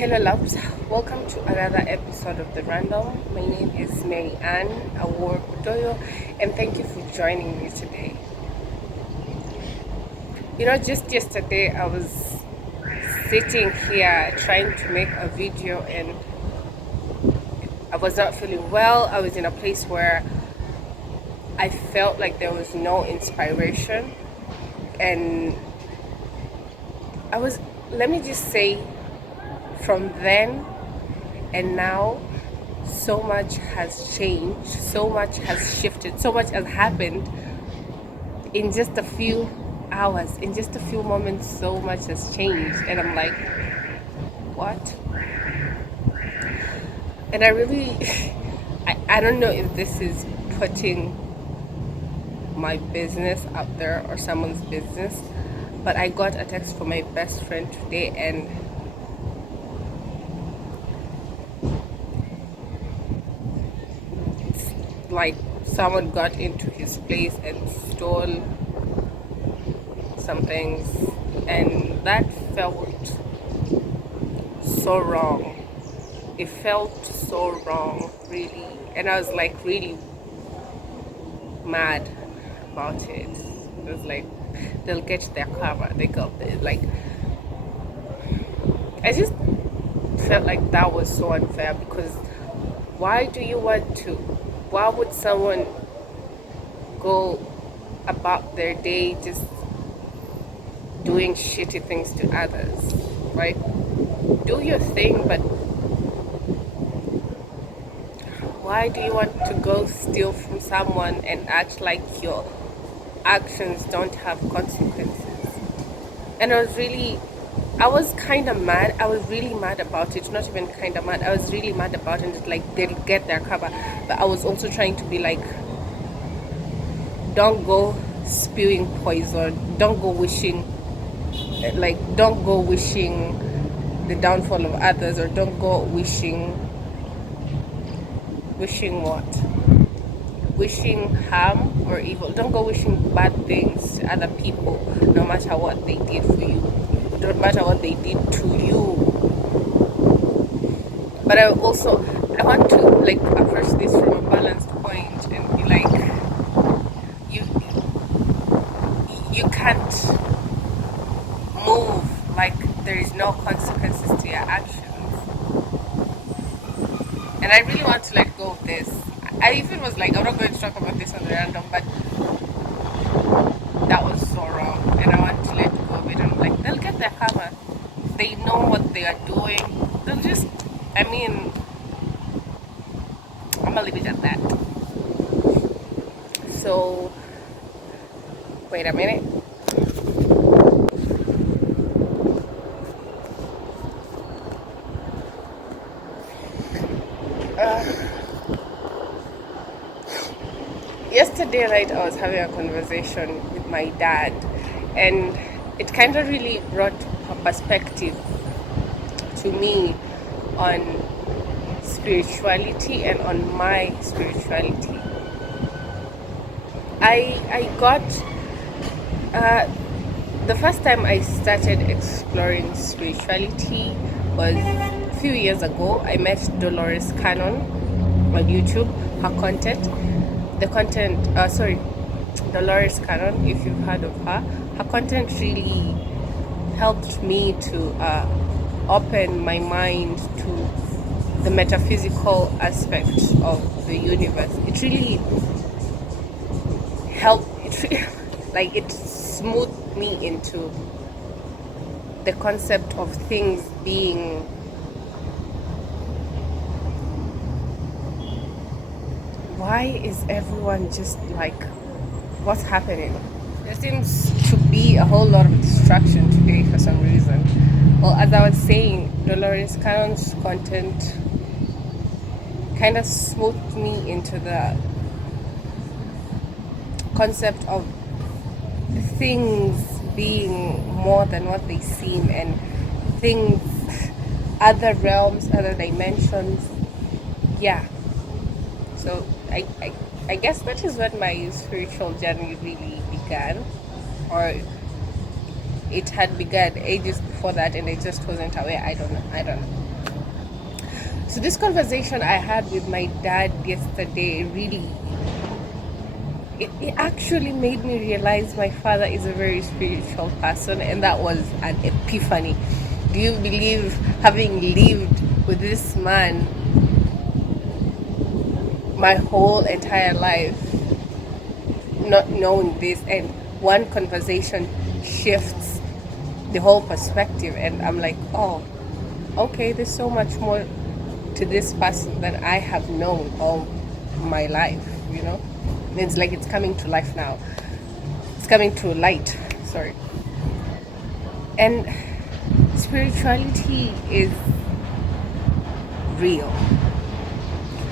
Hello, loves. Welcome to another episode of The Random. My name is Mary Ann Award Doyo, and thank you for joining me today. Just yesterday I was sitting here trying to make a video, and I was not feeling well. I was in a place where I felt like there was no inspiration, and let me just say, from then and now, so much has changed, so much has shifted, so much has happened in just a few hours, in just a few moments. So much has changed, and I'm like, what? And I really I don't know if this is putting my business out there or someone's business, but I got a text from my best friend today, and it's like someone got into his place and stole some things, and that felt so wrong. It felt so wrong, really, and I was like really mad about it. It was like, they'll get their karma. They got it. Like, I just felt like that was so unfair, because why do you want to? Why would someone go about their day just doing shitty things to others, right? Do your thing, but why do you want to go steal from someone and act like your actions don't have consequences? And I was kind of mad. I was really mad about it. Not even kind of mad. I was really mad about it. Like, they'll get their cover. But I was also trying to be like, don't go spewing poison. Don't go wishing the downfall of others, or don't go wishing what? Wishing harm or evil. Don't go wishing bad things to other people, no matter what they did for you, no matter what they did to you. But I want to like approach this from a balanced point and be like, you you can't move like there is no consequences to your actions. And I really want to let go of this. I even was like, I'm not going to talk about this on the random, but that was so wrong, and I want to let go of it. And like, they'll get their karma. They know what they are doing. They'll just, I mean, I'm gonna leave it at that. So, wait a minute. Yesterday night, I was having a conversation with my dad, and it kind of really brought a perspective to me on spirituality and on my spirituality. I got the first time I started exploring spirituality was a few years ago. I met Dolores Cannon on YouTube. Her content, Dolores Cannon, if you've heard of her. Her content really helped me to open my mind to the metaphysical aspect of the universe. It really helped. It smoothed me into the concept of things being why is everyone just like, what's happening? There seems to be a whole lot of distraction today for some reason. Well, as I was saying, Dolores Cannon's content kind of smoothed me into the concept of things being more than what they seem, and things, other realms, other dimensions. Yeah. So I guess that is when my spiritual journey really began, or it had begun ages before that, and I just wasn't aware. I don't know. So this conversation I had with my dad yesterday really, it actually made me realize my father is a very spiritual person, and that was an epiphany. Do you believe, having lived with this man my whole entire life, not knowing this, and one conversation shifts the whole perspective, and I'm like, oh, okay, there's so much more to this person than I have known all my life, you know? It's like it's coming to life now. It's coming to light, sorry. And spirituality is real.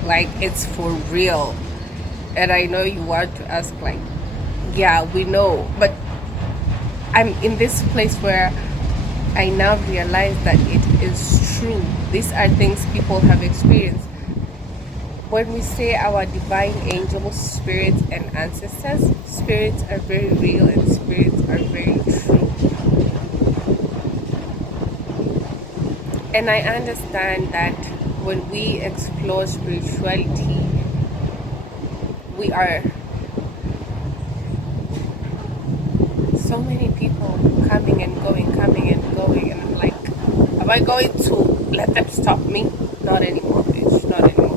Like, it's for real. And I know you want to ask, like, yeah, we know, but I'm in this place where I now realize that it is true. These are things people have experienced. When we say our divine angels, spirits, and ancestors, spirits are very real and spirits are very true. And I understand that when we explore spirituality, we are so many people coming and going, and I'm like, am I going to let them stop me? Not anymore, bitch, not anymore.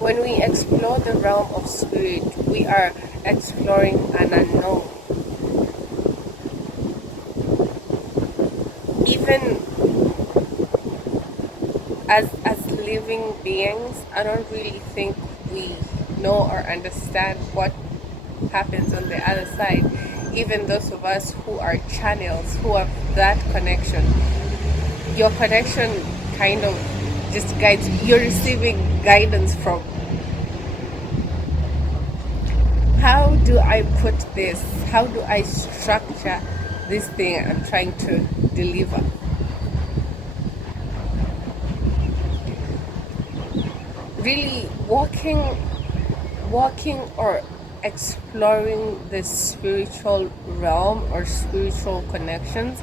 When we explore the realm of spirit, we are exploring an unknown. Even as living beings, I don't really think we know or understand what happens on the other side. Even those of us who are channels, who have that connection, your connection kind of just guides you. You're receiving guidance from, how do I put this? How do I structure this thing I'm trying to deliver? Really walking or exploring the spiritual realm or spiritual connections,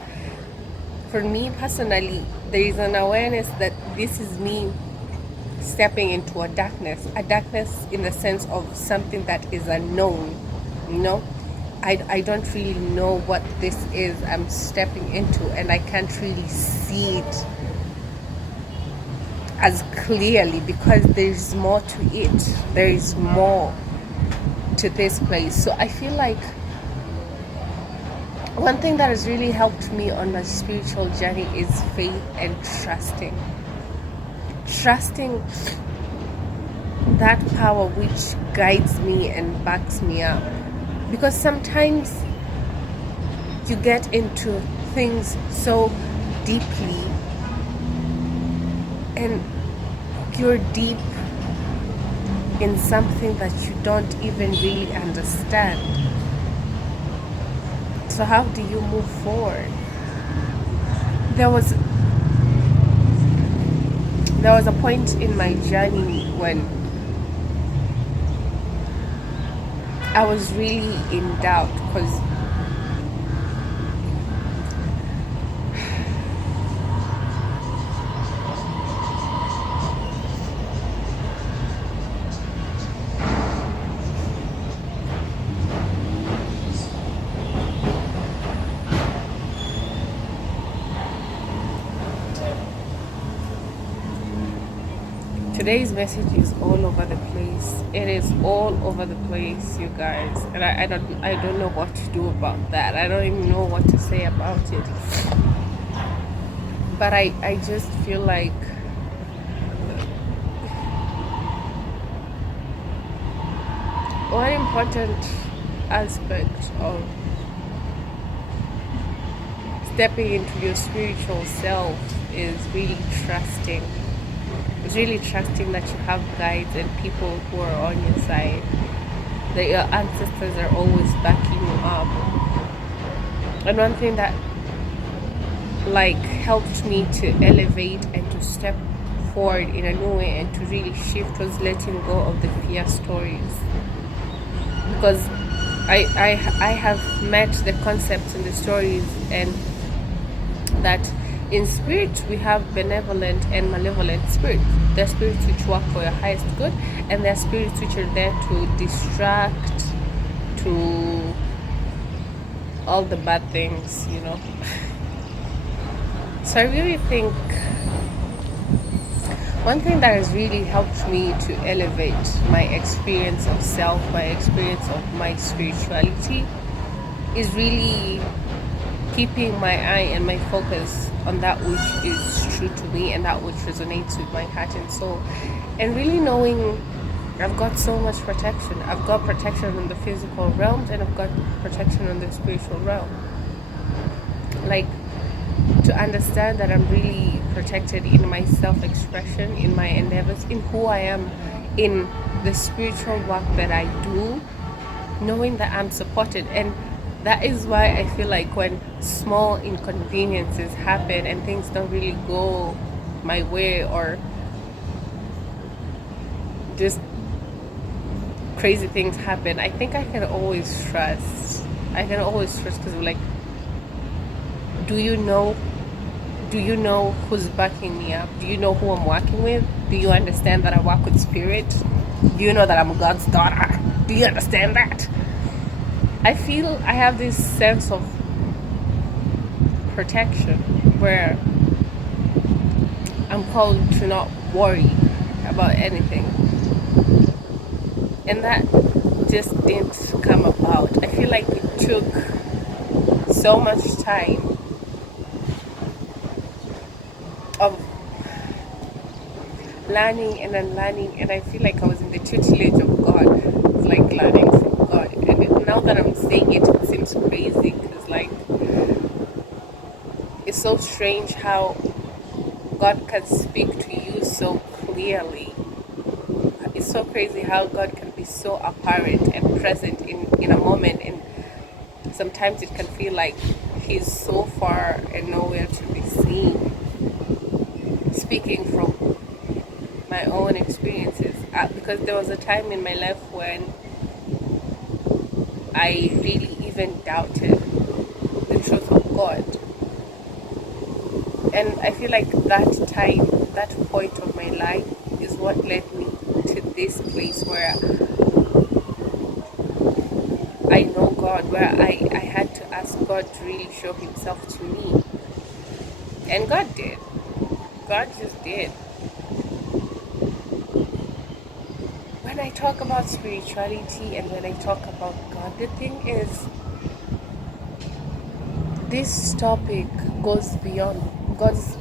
for me personally, there is an awareness that this is me stepping into a darkness in the sense of something that is unknown, you know. I don't really know what this is I'm stepping into, and I can't really see it as clearly because there's more to it. There is more to this place. So I feel like one thing that has really helped me on my spiritual journey is faith and trusting. Trusting that power which guides me and backs me up. Because sometimes you get into things so deeply and you're deep in something that you don't even really understand. So how do you move forward? There was a point in my journey when I was really in doubt because today's message is all over the place. It is all over the place, you guys, and I don't know what to do about that. I don't even know what to say about it. But I just feel like one important aspect of stepping into your spiritual self is really trusting. It's really trusting that you have guides and people who are on your side, that your ancestors are always backing you up. And one thing that like helped me to elevate and to step forward in a new way and to really shift was letting go of the fear stories. Because I have met the concepts and the stories, and that in spirit we have benevolent and malevolent spirits. There are spirits which work for your highest good, and there are spirits which are there to distract, to all the bad things, you know. So I really think one thing that has really helped me to elevate my experience of self, my experience of my spirituality, is really keeping my eye and my focus on that which is true to me and that which resonates with my heart and soul. And really knowing I've got so much protection. I've got protection in the physical realms, and I've got protection in the spiritual realm. Like, to understand that I'm really protected in my self expression, in my endeavors, in who I am, in the spiritual work that I do, knowing that I'm supported. And that is why I feel like when small inconveniences happen and things don't really go my way, or just crazy things happen, I think I can always trust. I can always trust because, like, do you know do you know who's backing me up? Do you know who I'm working with? Do you understand that I work with spirit? Do you know that I'm God's daughter? Do you understand that? I feel I have this sense of protection where I'm called to not worry about anything. And that just didn't come about. I feel like it took so much time of learning and unlearning, and I feel like I was in the tutelage of God. It's like learning from God. And now that I'm saying it, it seems crazy because, like, it's so strange how God can speak to you so clearly. It's so crazy how God can be so apparent and present in a moment, and sometimes it can feel like He's so far and nowhere to be seen. Speaking from my own experiences, because there was a time in my life when I really even doubted the truth of God. And I feel like that time, that point of my life is what led me to this place where I know God, where I had to ask God to really show Himself to me. And God did. God just did. When I talk about spirituality and when I talk about God, the thing is, this topic goes beyond words.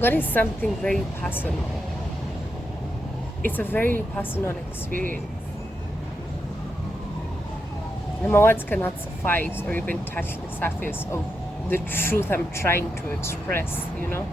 God is something very personal. It's a very personal experience. And my words cannot suffice or even touch the surface of the truth I'm trying to express, you know?